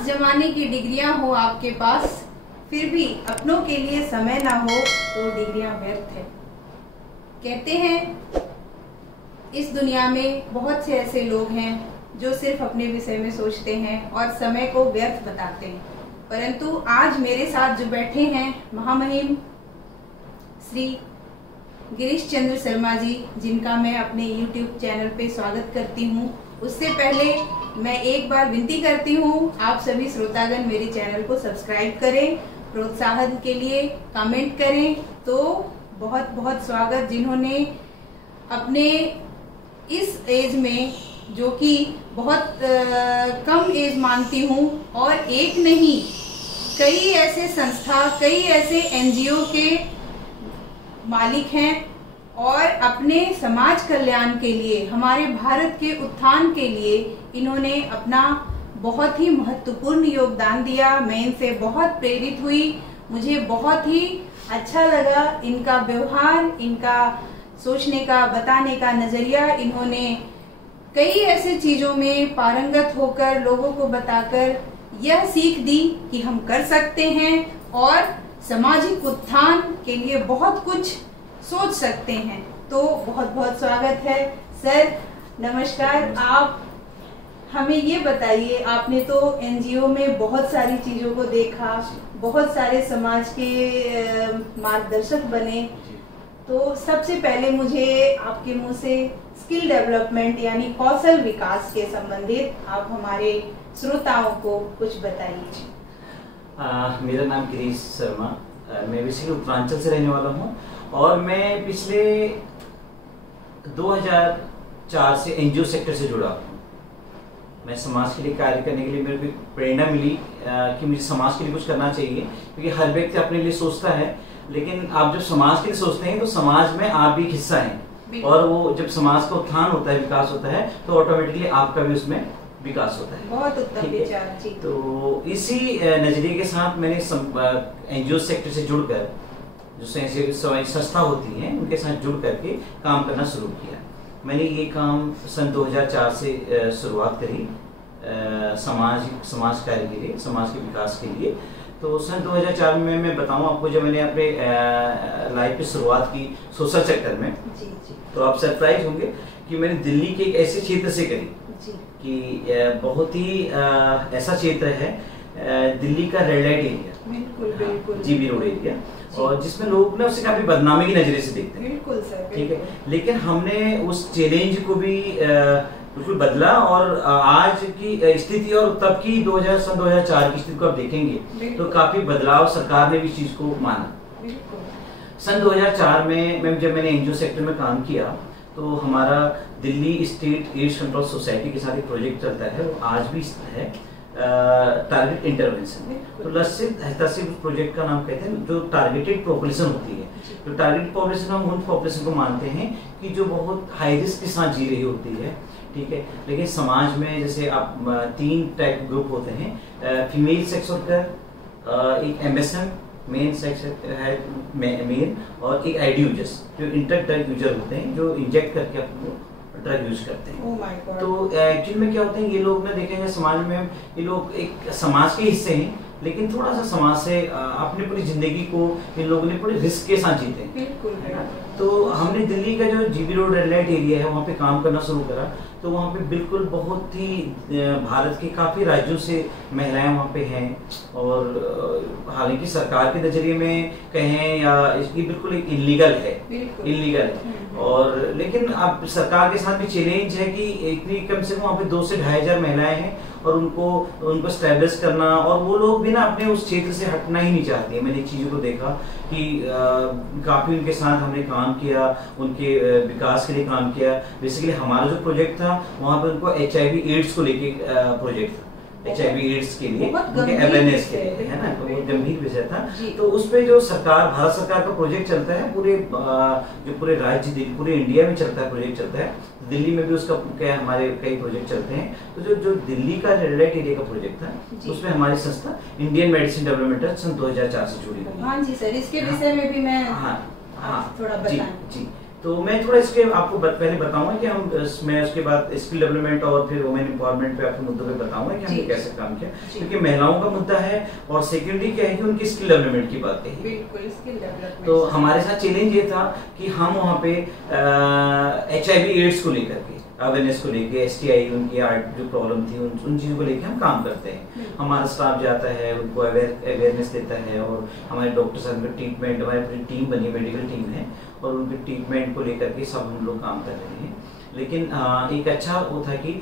लाख जमाने की डिग्रियां हो आपके पास, फिर भी अपनों के लिए समय ना हो तो डिग्रियां व्यर्थ है। कहते हैं इस दुनिया में बहुत से ऐसे लोग हैं जो सिर्फ अपने विषय में सोचते हैं और समय को व्यर्थ बताते हैं, परंतु आज मेरे साथ जो बैठे हैं महामहिम श्री गिरीश चंद्र शर्मा जी, जिनका मैं अपने YouTube चैनल पे स्वागत करती हूँ, उससे पहले मैं एक बार विनती करती हूँ आप सभी श्रोतागण मेरे चैनल को सब्सक्राइब करें, प्रोत्साहन के लिए कमेंट करें। तो बहुत बहुत स्वागत जिन्होंने अपने इस एज में, जो कि बहुत कम एज मानती हूँ, और एक नहीं कई ऐसे संस्था, कई ऐसे NGO के मालिक हैं और अपने समाज कल्याण के लिए, हमारे भारत के उत्थान के लिए इन्होंने अपना बहुत ही महत्वपूर्ण योगदान दिया। मैं इनसे बहुत प्रेरित हुई, मुझे बहुत ही अच्छा लगा इनका व्यवहार, इनका सोचने का, बताने का नजरिया। इन्होंने कई ऐसे चीजों में पारंगत होकर लोगों को बताकर यह सीख दी कि हम कर सकते हैं और सामाजिक उत्थान के लिए बहुत कुछ सोच सकते हैं। तो बहुत बहुत स्वागत है सर, नमस्कार। आप हमें ये बताइए, आपने तो NGO में बहुत सारी चीजों को देखा, बहुत सारे समाज के मार्गदर्शक बने, तो सबसे पहले मुझे आपके मुंह से स्किल डेवलपमेंट यानी कौशल विकास के संबंधित आप हमारे श्रोताओं को कुछ बताइए। मेरा नाम गिरीश शर्मा, मैं बेसिकली उत्तरांचल से रहने वाला हूँ और मैं पिछले 2004 से NGO सेक्टर से जुड़ा हूँ। मैं समाज के लिए कार्य करने के लिए मेरे को प्रेरणा मिली कि मुझे समाज के लिए कुछ करना चाहिए, क्योंकि हर व्यक्ति अपने लिए सोचता है, लेकिन आप जब समाज के लिए सोचते हैं तो समाज में आप भी हिस्सा हैं, और वो जब समाज का उत्थान होता है, विकास होता है, तो ऑटोमेटिकली आपका भी उसमें विकास होता है। बहुत उत्तम विचार जी। तो इसी नजरिए के साथ मैंने NGO सेक्टर से जुड़कर, जो संस्था होती है उनके साथ जुड़ करके काम करना शुरू किया। मैंने ये काम सन 2004 से शुरुआत करी समाज कार्य के लिए, समाज के विकास के लिए। तो सन 2004 में मैं बताऊं आपको, जब मैंने अपने लाइफ की शुरुआत की सोशल सेक्टर में, तो आप सरप्राइज होंगे कि मैंने दिल्ली के एक ऐसे क्षेत्र से करी कि बहुत ही ऐसा क्षेत्र है दिल्ली का रेड लाइट एरिया, बिल्कुल GB रोड एरिया, और जिसमें लोग ना उसे काफी बदनामी की नजरे से देखते हैं। बिल्कुल सर, ठीक है, लेकिन हमने उस चैलेंज को भी बिल्कुल बदला, और आज की स्थिति और तब की सन 2004 की स्थिति को आप देखेंगे तो काफी बदलाव सरकार ने भी इस चीज को माना। सन 2004 में जब मैंने NGO सेक्टर में काम किया, तो हमारा Delhi state AIDS control society के साथ एक प्रोजेक्ट चलता है, वो आज भी है, टारगेट इंटरवेंशन। तो लक्ष्य प्रोजेक्ट का नाम कहते हैं जो टारगेटेड पॉपुलेशन होती है। तो टारगेटेड पॉपुलेशन हम उन पॉपुलेशन को मानते हैं कि जो बहुत हाई रिस्क के साथ जी रही होती है, ठीक है, लेकिन समाज में जैसे आप 3 टाइप ग्रुप होते हैं, फीमेल सेक्स वर्कर, एक एम्बेसडर, मेन सेक्स है मेन, और एक आईडी यूजर्स जो इंटर ड्रग यूजर होते हैं, जो इंजेक्ट करके अपने ड्रग यूज करते हैं। Oh my God. तो एक्चुअली में क्या होता है, ये लोग ना देखेंगे समाज में, ये लोग एक समाज के हिस्से हैं, लेकिन थोड़ा सा समाज से अपनी पूरी जिंदगी को इन लोगों ने पूरे रिस्क के साथ जीते हैं। बिल्कुल। तो हमने दिल्ली का जो GB road red light area है वहाँ पे काम करना शुरू करा। तो वहाँ पे बिल्कुल बहुत ही भारत के काफी राज्यों से महिलाएं वहाँ पे हैं, और हालांकि सरकार के नजरिए में कहें या इसकी बिल्कुल एक इलीगल है, और लेकिन अब सरकार के साथ भी चैलेंज है कि इतनी कम से कम वहाँ पे 2 से 2,500 महिलाएं हैं, और उनको स्टैब्लिश करना, और वो लोग भी ना अपने उस क्षेत्र से हटना ही नहीं चाहती है। मैंने चीजों को देखा कि काफी उनके साथ हमने काम किया, उनके विकास के लिए काम किया। बेसिकली हमारा जो प्रोजेक्ट था वहाँ पे उनको HIV एड्स को लेके प्रोजेक्ट था, HIV एड्स के लिए, उनके अवेयरनेस के लिए, है ना, तो वो गंभीर विषय था। तो उसपे जो भारत सरकार का प्रोजेक्ट चलता है, पूरे राज्य, पूरे इंडिया में चलता है, प्रोजेक्ट चलता है, दिल्ली में भी उसका क्या हमारे कई प्रोजेक्ट चलते हैं। तो जो दिल्ली का रेड लाइट एरिया का प्रोजेक्ट था, उसमें हमारी संस्था इंडियन मेडिसिन डेवलपमेंट ट्रस्ट सन 2004 से जुड़ी हुई है। हाँ जी सर, इसके विषय में भी मैं थोड़ा बताएं। जी, तो मैं थोड़ा इसके आपको पहले बताऊंगा कि मैं उसके बाद स्किल डेवलपमेंट और फिर वुमेन एम्पावरमेंट पे आपके मुद्दों पे बताऊंगा कि हमने कैसे काम किया, क्योंकि महिलाओं का मुद्दा है और सेकेंडरी क्या है कि उनकी स्किल डेवलपमेंट की बात है। बिल्कुल, स्किल डेवलपमेंट। तो हमारे साथ चैलेंज ये था कि हम वहाँ पे HIV एड्स को लेकर के अवेयरनेस को लेके, STI उनकी जो प्रॉब्लम थी उन चीजों को लेके हम काम करते हैं। हमारा स्टाफ जाता है, उनको अवेयरनेस देता है और हमारे डॉक्टर साहब का ट्रीटमेंट, हमारी पूरी टीम बनी, मेडिकल टीम है और उनके ट्रीटमेंट को लेकर के सब हम लोग काम कर रहे हैं। लेकिन एक अच्छा वो था कि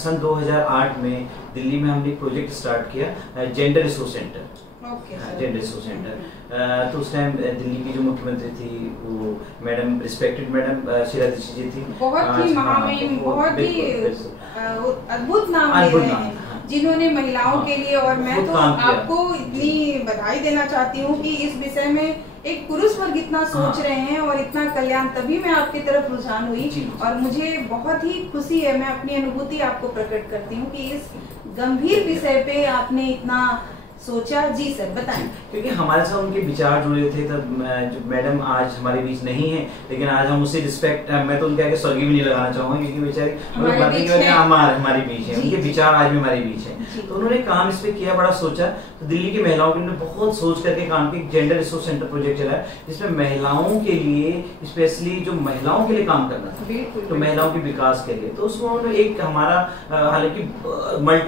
सन 2008 में दिल्ली में हमने प्रोजेक्ट स्टार्ट किया, gender resource centre. Gender resource centre. तो उस टाइम दिल्ली की जो मुख्यमंत्री थी वो madam, respected madam Sheila Dikshit ji थी। बहुत ही महामहिम, बहुत ही अद्भुत नाम ले रहे हैं जिन्होंने महिलाओं के लिए, और मैं तो आपको इतनी बधाई देना चाहती हूँ कि इस विषय में एक पुरुष वर्ग इतना सोच रहे हैं और इतना कल्याण, तभी मैं आपकी तरफ रुझान हुई और मुझे बहुत ही खुशी है। मैं अपनी अनुभूति आपको प्रकट करती हूँ कि इस गंभीर विषय पे आपने इतना सोचा। जी सर, बताएं। क्योंकि हमारे साथ उनके विचार जुड़े थे, तब जो मैडम आज हमारे बीच नहीं है, लेकिन आज हम उसे रिस्पेक्ट, मैं तो उनके आगे स्वर्गीय भी नहीं लगाना चाहूंगा क्योंकि बेचारे हमारे बीच है, उनके विचार आज भी हमारे बीच है। तो उन्होंने काम इस पे किया, बड़ा सोचा। तो दिल्ली की महिलाओं के लिए बहुत सोच करके काम किया। जेंडर रिसोर्स सेंटर प्रोजेक्ट चला जिसमें महिलाओं के लिए, स्पेशली जो महिलाओं के लिए काम करना था, तो महिलाओं के विकास के लिए। तो उसमें एक हमारा, हालांकि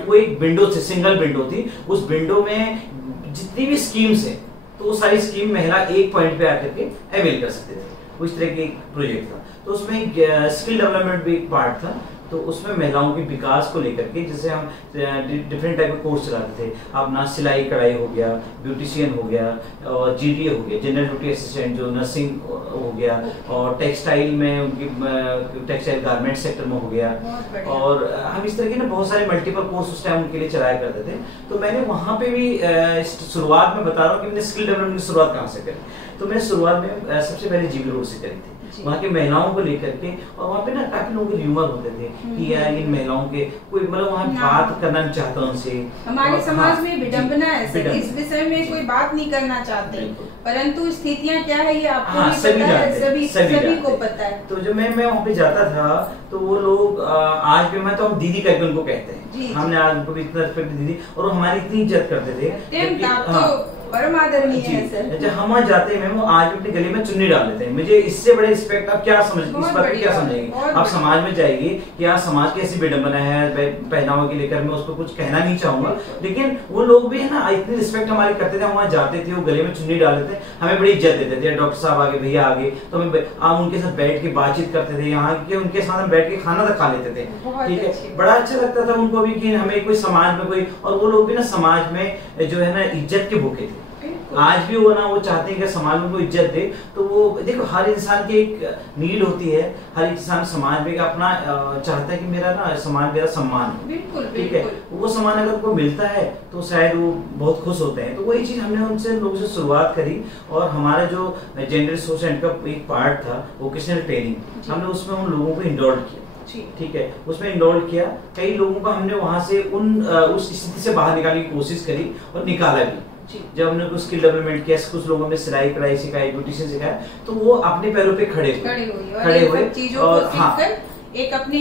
वो एक विंडो थी, सिंगल विंडो थी, उस विंडो में जितनी भी स्कीम्स है तो वो सारी स्कीम महिला एक पॉइंट पे आकर के अवेल कर सकते थे। उस तरह की एक प्रोजेक्ट था। तो उसमें स्किल डेवलपमेंट भी एक पार्ट था। तो उसमें महिलाओं के विकास को लेकर के, जैसे हम डिफरेंट टाइप के कोर्स चलाते थे, अपना सिलाई कढ़ाई हो गया, ब्यूटिशियन हो गया और GDA हो गया, जनरल ड्यूटी असिस्टेंट जो नर्सिंग हो गया, और टेक्सटाइल में उनकी टेक्सटाइल गारमेंट सेक्टर में हो गया। और हम इस तरह के ना बहुत सारे मल्टीपल कोर्स उस टाइम उनके लिए चलाया करते थे। तो मैंने वहाँ पे भी शुरुआत में बता रहा हूँ कि मैंने स्किल डेवलपमेंट की शुरुआत कहाँ से करी। तो मैंने शुरुआत में सबसे पहले GB रोड से करी थी, वहाँ के महिलाओं को लेकर के। और वहाँ पे ना काफी लोगों के ह्यूमर होते थे कि यार इन महिलाओं के कोई, मतलब वहाँ बात करना नहीं चाहता उनसे। हमारे समाज में विडंबना है सर, इस विषय में कोई बात नहीं करना चाहते, परंतु स्थितियाँ क्या है ये आपको सभी को पता है। तो जब मैं वहाँ पे जाता था तो वो लोग आज भी, मैं तो हम दीदी करके उनको कहते हैं, हमने आज उनको भी इतना रिस्पेक्ट दीदी, और वो हमारी इतनी इज्जत करते थे, परम आदरणीय है सर। जब हम वहाँ जाते हैं, वो आज अपने गले में चुन्नी डाल लेते हैं। मुझे इससे बड़े रिस्पेक्ट आप क्या समझ, इस बात को क्या समझेंगे आप? समाज में जाइए कि आज समाज की ऐसी विडंबना है पहनावा के लेकर, मैं उसको कुछ कहना नहीं चाहूंगा, लेकिन वो लोग भी है ना इतनी रिस्पेक्ट हमारी करते थे। हम वहाँ जाते थे, वो गले में चुन्नी डाल लेते, हमें बड़ी इज्जत देते थे। डॉक्टर साहब आगे, भैया आगे, तो हम उनके साथ बैठ के बातचीत करते थे। यहाँ के उनके साथ हम बैठ के खाना तक खा लेते थे। ठीक है, बड़ा अच्छा लगता था उनको भी कि हमें कोई समाज में कोई, और वो लोग भी ना समाज में जो है ना इज्जत के भूखे थे। आज भी वो ना वो चाहते हैं कि समाज में उनको इज्जत दे। तो वो देखो, हर इंसान की एक नीड होती है, हर इंसान समाज में अपना चाहता है कि मेरा ना समाज मेरा सम्मान है। बिल्कुल, ठीक है, वो सम्मान अगर उनको मिलता है तो शायद वो बहुत खुश होते हैं। तो वही चीज हमने उनसे लोगों से शुरुआत करी। और हमारा जो जेंडर रिसोर्स सेंटर का एक पार्ट था वोकेशनल ट्रेनिंग, हमने उसमें उन लोगों को इनरोल किया। ठीक है, उसमें इनरोल किया। कई लोगों को हमने वहां से उस स्थिति से बाहर निकालने की कोशिश करी और निकाला भी। जब हमने कुछ स्किल डेवलपमेंट किया, कुछ लोगों ने सिलाई कढ़ाई सिखाई, ब्यूटिशियन सिखाया, तो वो अपने पैरों पे खड़े हुए चीजों को सीखकर एक अपने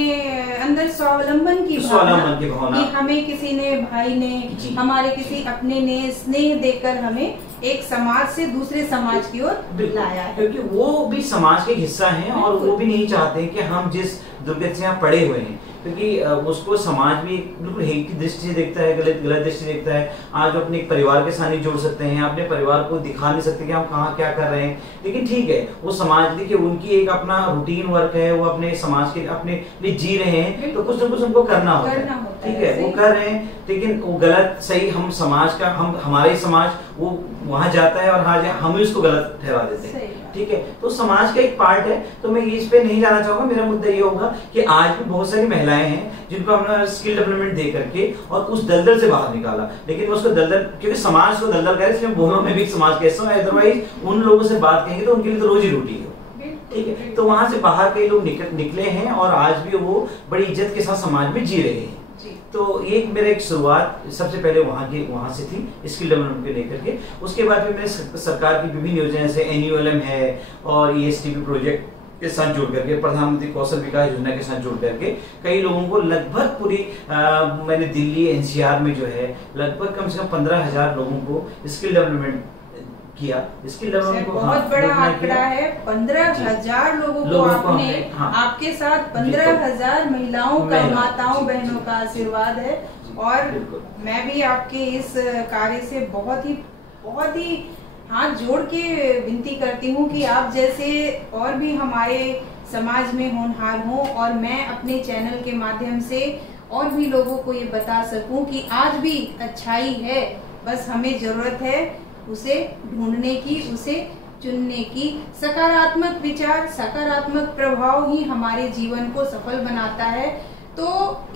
अंदर स्वावलंबन की भावना कि हमें किसी ने, भाई ने, हमारे किसी अपने ने स्नेह देकर हमें एक समाज से दूसरे समाज की ओर लाया है। क्योंकि वो भी समाज के हिस्सा हैं और वो भी नहीं चाहते कि हम जिस दुर्गति से यहाँ पड़े हुए हैं, क्योंकि उसको समाज भी बिल्कुल हेट की दृष्टि से देखता है, गलत दृष्टि से देखता है। आज अपने एक परिवार के साथ नहीं जोड़ सकते हैं, अपने परिवार को दिखा नहीं सकते कि हम कहाँ क्या कर रहे हैं। लेकिन ठीक है, वो समाज, देखिए उनकी एक अपना रूटीन वर्क है, वो अपने समाज के अपने लिए जी रहे हैं, तो कुछ न कुछ उनको करना होता है। ठीक है, वो कर रहे हैं, लेकिन वो गलत सही हम समाज का, हमारे समाज वो वहां जाता है और हम ही उसको गलत ठहरा देते हैं। ठीक है, तो समाज का एक पार्ट है। तो मैं इस पे नहीं जाना चाहूंगा। मेरा मुद्दा ये होगा कि आज भी बहुत सारी महिलाएं हैं जिनको हमने स्किल डेवलपमेंट दे करके और उस दलदल से बाहर निकाला। लेकिन उसको दलदल, क्योंकि समाज को दलदल करे, इसलिए बोलो मैं भी समाज का हिस्सा हूं, अदरवाइज उन लोगों से बात कहेंगे तो उनके लिए तो रोजी रोटी है। ठीक है, तो वहां से बाहर कई लोग निकले हैं और आज भी वो बड़ी इज्जत के साथ समाज में जी रहे हैं। तो एक मेरा एक शुरुआत सबसे पहले वहां से थी स्किल डेवलपमेंट को लेकर के। उसके बाद फिर मैंने सरकार की विभिन्न योजनाएं जैसे NULM है और ESTP प्रोजेक्ट के साथ जुड़ करके, प्रधानमंत्री कौशल विकास योजना के साथ जुड़ करके कई लोगों को लगभग पूरी मैंने दिल्ली एनसीआर में जो है लगभग कम से कम 15,000 लोगों को स्किल डेवलपमेंट किया। स्किल डेवलपमेंट को बहुत बड़ा आंकड़ा है। 15,000 लोगों को आपने आपके साथ 15,000 महिलाओं का, माताओं बहनों का आशीर्वाद है। और मैं भी आपके इस कार्य से बहुत ही हाथ जोड़ के विनती करती हूँ कि आप जैसे और भी हमारे समाज में होनहार हों और मैं अपने चैनल के माध्यम से और भी लोगों को ये बता सकूं कि आज भी अच्छाई है, बस हमें जरूरत है उसे ढूंढने की, उसे चुनने की। सकारात्मक विचार, सकारात्मक प्रभाव ही हमारे जीवन को सफल बनाता है। तो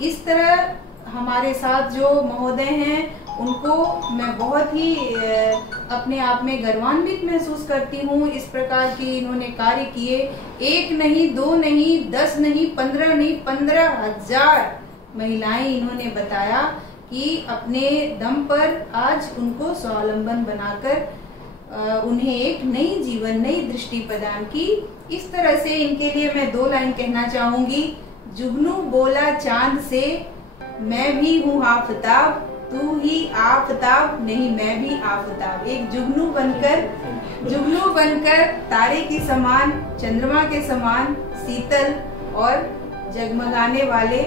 इस तरह हमारे साथ जो महोदय हैं उनको मैं बहुत ही अपने आप में गर्वान्वित महसूस करती हूँ। इस प्रकार की इन्होंने कार्य किए, 1 नहीं, 2 नहीं, 10 नहीं, 15 नहीं, 15,000 महिलाएं इन्होंने बताया कि अपने दम पर आज उनको स्वावलंबन बनाकर उन्हें एक नई जीवन, नई दृष्टि प्रदान की। इस तरह से इनके लिए मैं 2 लाइन कहना चाहूंगी। जुगनू बोला चांद से, मैं भी हूँ आफताब, तू ही आफताब नहीं मैं भी आफताब। एक जुगनू बनकर तारे की समान, चंद्रमा के समान शीतल और जगमगाने वाले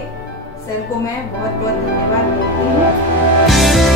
सर को मैं बहुत बहुत धन्यवाद देती हूँ।